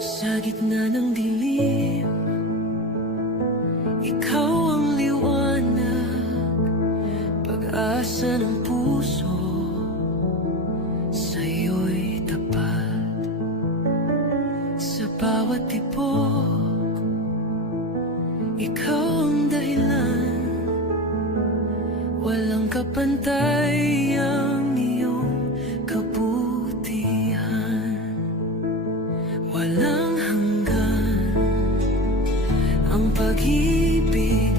Sa gitna ng dilim, ikaw ang liwanag, pag-asa ng puso, sa'yo'y tapat. Sa bawat tibok, ikaw ang dahilan, walang kapantay ang iyong kabutihan. Walang hanggan ang pag-ibig